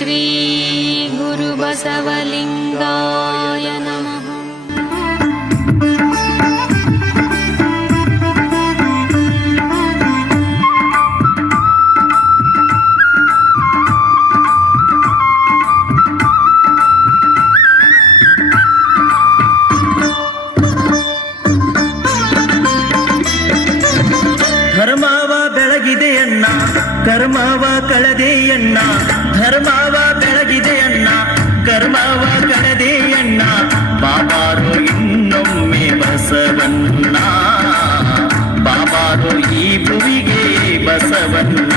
ಶ್ರೀ ಗುರು ಬಸವಲಿಂಗಾಯ ನಮಃ. ಧರ್ಮವ ಬೆಳಗಿದೆಯನ್ನ ಕರ್ಮವ ಕಳೆದೆಯನ್ನ, ಧರ್ಮವ ಬೆಳಗಿದೆಯನ್ನ ಕರ್ಮವ ಕಳೆದೆಯನ್ನ, ಬಾಬಾರು ಇನ್ನೊಮ್ಮೆ ಬಸವಣ್ಣ, ಬಾಬಾರು ಈ ಭುವಿಗೆ ಬಸವಣ್ಣ.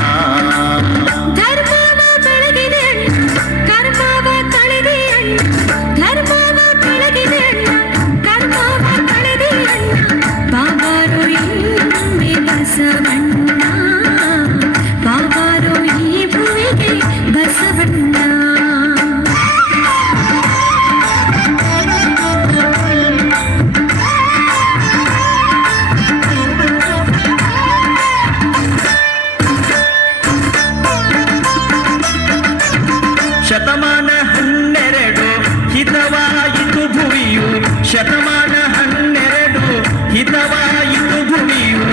ಶತಮಾನ 12 ಹಿತವಾಯಿತು ಭುವಿಯು, ಶತಮಾನ 12 ಹಿತವಾಯಿತು ಭುವಿಯು,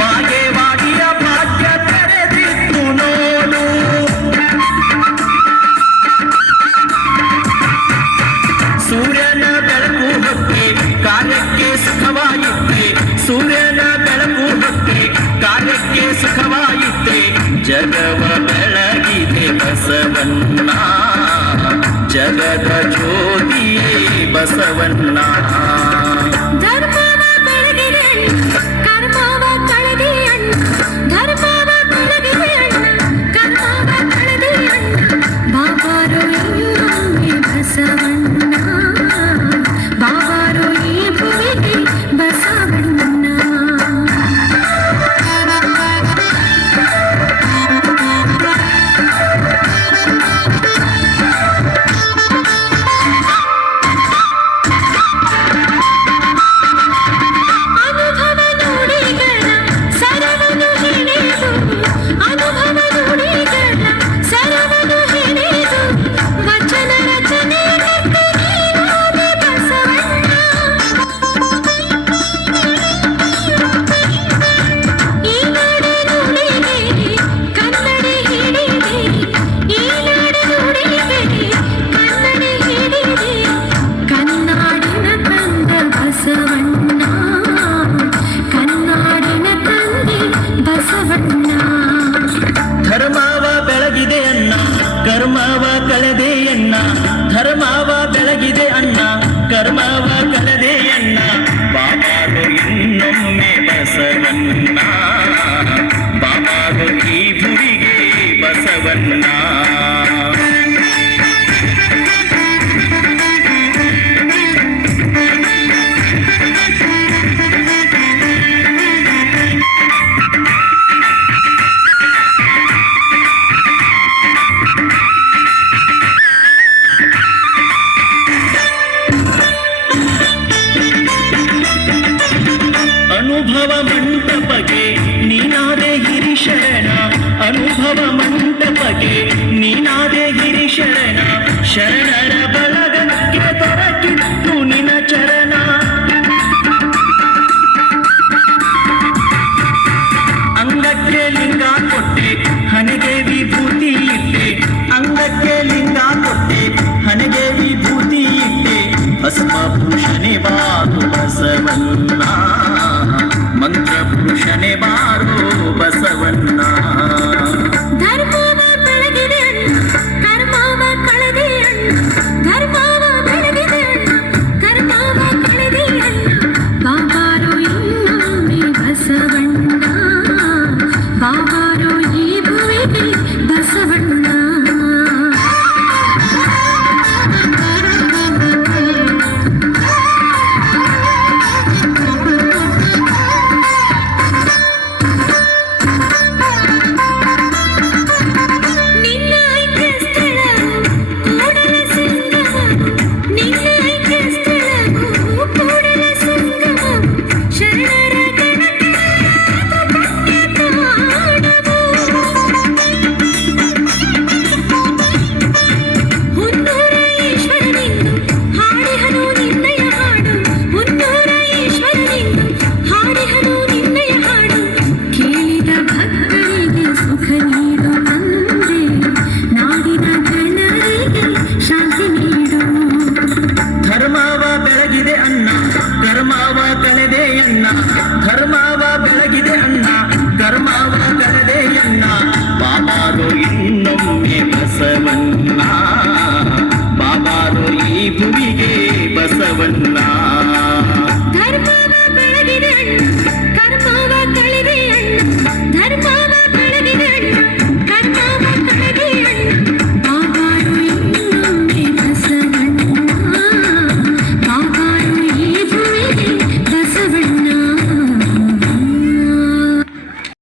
ಬಾಗೇವಾಡಿಯ ಭಾಗ್ಯ ತೆರೆದಿತ್ತು ನೋಡು. ಸೂರ್ಯನ ಬೆಳಕು ಹೊಕ್ಕೆ ಕಾರ್ಯಕ್ಕೆ ಸುಖವಾಯಿತೆ, ಸೂರ್ಯನ ಬೆಳಕು ಹೊಕ್ಕೆ ಕಾರ್ಯಕ್ಕೆ ಸುಖವಾಯಿತೆ, ಜಗವ ಬೆಳಗಿದೆ ಬಸವಣ್ಣ, ಜಗದ ಜ್ಯೋತಿಯೇ ಬಸವಣ್ಣ. ಧರ್ಮವ ಬೆಳಗಿದೆ ಕರ್ಮವ ಕಳೆದೆ ಅಣ್ಣ, ಧರ್ಮವ ಬೆಳಗಿದೆ ಅಣ್ಣ ಕರ್ಮವ ಕಳೆದೆ ಅಣ್ಣ, ಬಾಬಾರು ಇನ್ನೊಮ್ಮೆ ಬಸವಣ್ಣ, ಬಾಬಾರು ಈ ಭೂಮಿಗೆ ಬಸವಣ್ಣ. ಧರ್ಮವ ಬೆಳಗಿದೆ ಅಣ್ಣ ಕರ್ಮವ ಕಳೆದೆ ಅಣ್ಣ, ಧರ್ಮವ ಬೆಳಗಿದೆ ಅಣ್ಣ ಕರ್ಮವ ಕಳೆದೆ ಅಣ್ಣ, ಬಾಬಾರು ಇನ್ನೊಮ್ಮೆ ಬಸವಣ್ಣ, ಬಾಬಾರು ಈ ಭುವಿಗೆ ಬಸವಣ್ಣ. ಅನುಭವ ಮಂಟಪಗೆ ನೀನಾದೆ ಗಿರಿಶರಣ, ಅನುಭವ ಮಂಟಪಗೆ ನೀನಾದೆ ಗಿರಿಶರಣ, ಶರಣರ ಬಳಗಕ್ಕೆ ದೊರಕಿತ್ತು ನಿನ ಚರಣ. ಅಂಗಕ್ಕೆ ಲಿಂಗ ಕೊಟ್ಟೆ ಹಣೆಗೆ ವಿಭೂತಿ ಇಟ್ಟೆ, ಅಂಗಕ್ಕೆ ಲಿಂಗ ಕೊಟ್ಟೆ ಹಣೆಗೆ ವಿಭೂತಿ ಇಟ್ಟೆ, ಭಸ್ಮಭೂಷಣೆ ಬಾರು ಬಸವಣ್ಣ, ಮಂತ್ರಭೂಷಣೆ ಬಾರು ಬಸವಣ್ಣ. ಧರ್ಮವ ಬೆಳಗಿದೆ ಅಣ್ಣ ಕರ್ಮವ ಕಳೆದೆ ಅಣ್ಣ, ಧರ್ಮವ ಬೆಳಗಿದೆ ಅಣ್ಣ ಕರ್ಮವ ಕಳೆದೆ ಅಣ್ಣ, ಬಾಬಾರು ಇನ್ನೊಮ್ಮೆ ಬಸವಣ್ಣ, ಬಾಬಾರು ಈ ಭೂಮಿಗೆ ಬಸವಣ್ಣ. ಬಸವಣ್ಣ